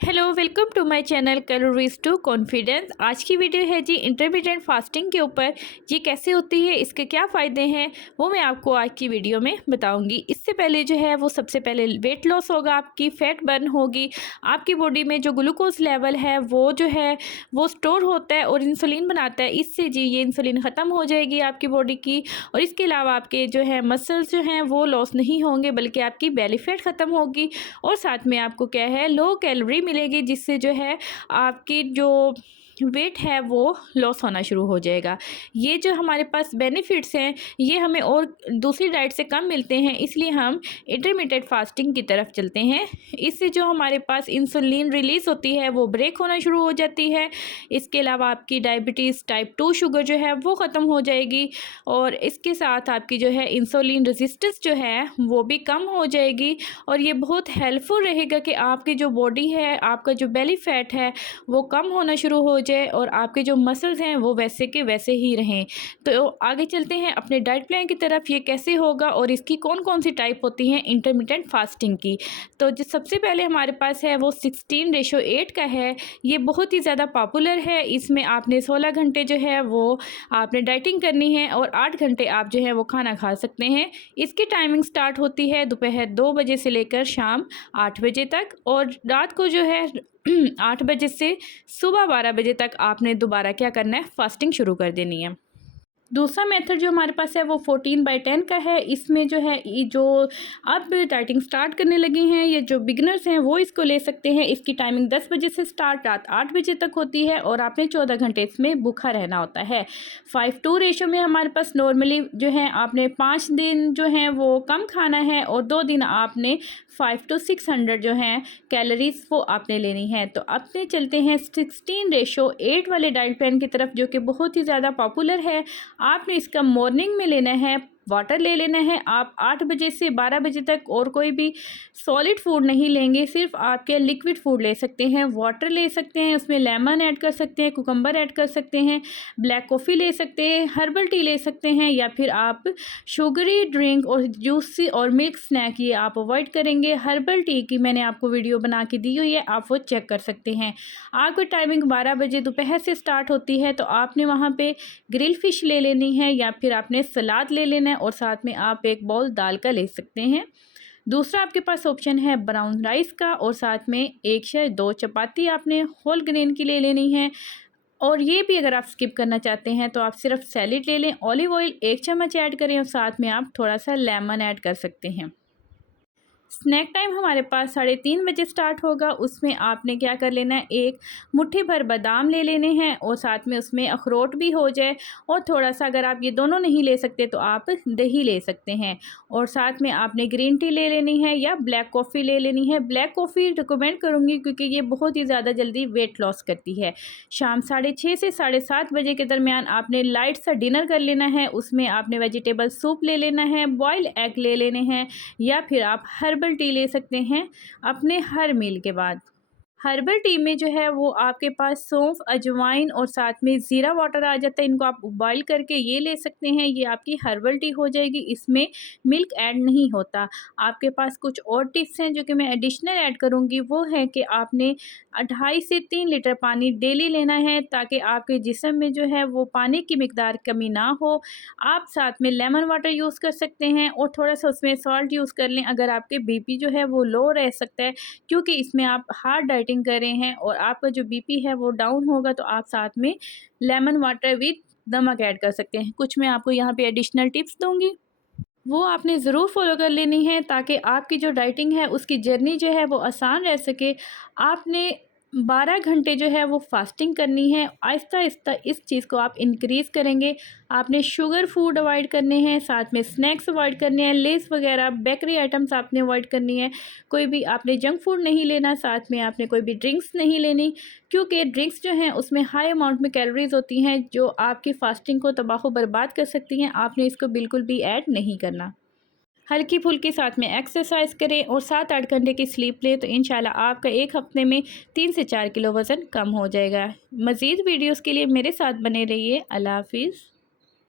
Hello, welcome to my channel calories to confidence. आज की video है जी इंटरमिटेंट फास्टिंग के ऊपर। ये कैसे होती है, इसके क्या फ़ायदे हैं, वो मैं आपको आज की वीडियो में बताऊंगी। इससे पहले जो है वो सबसे पहले वेट लॉस होगा, आपकी फ़ैट बर्न होगी, आपकी बॉडी में जो ग्लूकोज लेवल है वो जो है वो स्टोर होता है और इंसुलिन बनाता है। इससे जी ये इंसुलिन ख़त्म हो जाएगी आपकी बॉडी की। और इसके अलावा आपके जो है मसल्स जो हैं वो लॉस नहीं होंगे, बल्कि आपकी बेली फैट ख़त्म होगी। और साथ में आपको क्या है, लो कैलोरी मिलेगी, जिससे जो है आपकी जो वेट है वो लॉस होना शुरू हो जाएगा। ये जो हमारे पास बेनिफिट्स हैं ये हमें और दूसरी डाइट से कम मिलते हैं, इसलिए हम इंटरमिटेंट फास्टिंग की तरफ चलते हैं। इससे जो हमारे पास इंसुलिन रिलीज़ होती है वो ब्रेक होना शुरू हो जाती है। इसके अलावा आपकी डायबिटीज़ टाइप 2 शुगर जो है वो ख़त्म हो जाएगी। और इसके साथ आपकी जो है इंसुलिन रेजिस्टेंस जो है वो भी कम हो जाएगी। और ये बहुत हेल्पफुल रहेगा कि आपकी जो बॉडी है, आपका जो बेली फैट है वो कम होना शुरू हो जाए और आपके जो मसल्स हैं वो वैसे के वैसे ही रहें। तो आगे चलते हैं अपने डाइट प्लान की तरफ। ये कैसे होगा और इसकी कौन कौन सी टाइप होती हैं इंटरमिटेंट फास्टिंग की। तो जो सबसे पहले हमारे पास है वो 16:8 का है। ये बहुत ही ज़्यादा पॉपुलर है। इसमें आपने 16 घंटे जो है वो आपने डाइटिंग करनी है और 8 घंटे आप जो है वो खाना खा सकते हैं। इसकी टाइमिंग स्टार्ट होती है दोपहर 2 बजे से लेकर शाम 8 बजे तक, और रात को जो है 8 बजे से सुबह 12 बजे तक आपने दोबारा क्या करना है, फास्टिंग शुरू कर देनी है। दूसरा मेथड जो हमारे पास है वो 14/10 का है। इसमें जो है ये जो अब डाइटिंग स्टार्ट करने लगे हैं, ये जो बिगनर्स हैं वो इसको ले सकते हैं। इसकी टाइमिंग 10 बजे से स्टार्ट रात 8 बजे तक होती है और आपने 14 घंटे इसमें भूखा रहना होता है। 5:2 रेशो में हमारे पास नॉर्मली जो है आपने 5 दिन जो है वो कम खाना है और 2 दिन आपने 500 to 600 जो हैं कैलोरीज वो आपने लेनी है। तो अपने चलते हैं 16:8 वाले डाइट प्लान की तरफ, जो कि बहुत ही ज़्यादा पॉपुलर है। आपने इसका मॉर्निंग में लेना है, वाटर ले लेना है। आप 8 बजे से 12 बजे तक और कोई भी सॉलिड फूड नहीं लेंगे, सिर्फ आपके लिक्विड फूड ले सकते हैं। वाटर ले सकते हैं, उसमें लेमन ऐड कर सकते हैं, कुकम्बर ऐड कर सकते हैं, ब्लैक कॉफ़ी ले सकते हैं, हर्बल टी ले सकते हैं, या फिर आप शुगरी ड्रिंक और जूसी और मिल्क स्नैक ये आप अवॉइड करेंगे। हर्बल टी की मैंने आपको वीडियो बना के दी हुई है, आप वो चेक कर सकते हैं। आपकी टाइमिंग 12 बजे दोपहर से स्टार्ट होती है, तो आपने वहाँ पे ग्रिल फिश ले लेनी है या फिर आपने सलाद ले लेना है और साथ में आप एक बाउल दाल का ले सकते हैं। दूसरा आपके पास ऑप्शन है ब्राउन राइस का, और साथ में 1 या 2 चपाती आपने होल ग्रेन की ले लेनी है। और ये भी अगर आप स्किप करना चाहते हैं तो आप सिर्फ सैलेड ले लें, ऑलिव ऑयल 1 चम्मच ऐड करें और साथ में आप थोड़ा सा लेमन ऐड कर सकते हैं। स्नैक टाइम हमारे पास 3:30 बजे स्टार्ट होगा। उसमें आपने क्या कर लेना है, एक मुट्ठी भर बादाम ले लेने हैं और साथ में उसमें अखरोट भी हो जाए, और थोड़ा सा अगर आप ये दोनों नहीं ले सकते तो आप दही ले सकते हैं। और साथ में आपने ग्रीन टी ले लेनी है या ब्लैक कॉफ़ी ले लेनी है। ब्लैक कॉफ़ी रिकमेंड करूँगी क्योंकि ये बहुत ही ज़्यादा जल्दी वेट लॉस करती है। शाम 6:30 से 7:30 बजे के दरमियान आपने लाइट सा डिनर कर लेना है। उसमें आपने वेजिटेबल सूप ले लेना है, बॉयल एग ले लेने हैं, या फिर आप हर्बल टी ले सकते हैं अपने हर मील के बाद। हर्बल टी में जो है वो आपके पास सौंफ, अजवाइन और साथ में ज़ीरा वाटर आ जाता है। इनको आप बॉयल करके ये ले सकते हैं, ये आपकी हर्बल टी हो जाएगी। इसमें मिल्क ऐड नहीं होता। आपके पास कुछ और टिप्स हैं जो कि मैं एडिशनल ऐड करूँगी, वो है कि आपने 2.5 से 3 लीटर पानी डेली लेना है, ताकि आपके जिस्म में जो है वो पानी की मिकदार कमी ना हो। आप साथ में लेमन वाटर यूज़ कर सकते हैं और थोड़ा सा उसमें सॉल्ट यूज़ कर लें अगर आपके बीपी जो है वो लो रह सकता है, क्योंकि इसमें आप हार्ड डाइटिंग कर रहे हैं और आपका जो बीपी है वो डाउन होगा। तो आप साथ में लेमन वाटर विद नमक ऐड कर सकते हैं। कुछ मैं आपको यहाँ पे एडिशनल टिप्स दूँगी, वो आपने ज़रूर फॉलो कर लेनी है, ताकि आपकी जो डाइटिंग है उसकी जर्नी जो है वो आसान रह सके। आपने 12 घंटे जो है वो फास्टिंग करनी है। आहिस्ता-आहिस्ता इस चीज़ को आप इंक्रीज़ करेंगे। आपने शुगर फूड अवॉइड करने हैं, साथ में स्नैक्स अवॉइड करने हैं, लेस वगैरह बेकरी आइटम्स आपने अवॉइड करनी है। कोई भी आपने जंक फूड नहीं लेना, साथ में आपने कोई भी ड्रिंक्स नहीं लेनी, क्योंकि ड्रिंक्स जो हैं उसमें हाई अमाउंट में कैलोरीज़ होती हैं जो आपकी फास्टिंग को तबाह बर्बाद कर सकती हैं। आपने इसको बिल्कुल भी ऐड नहीं करना। हल्की फुल्की साथ में एक्सरसाइज करें और 7-8 घंटे की स्लीप लें, तो इंशाल्लाह आपका 1 हफ्ते में 3 से 4 किलो वज़न कम हो जाएगा। मज़ीद वीडियोस के लिए मेरे साथ बने रहिए। अल्लाह हाफ़िज़।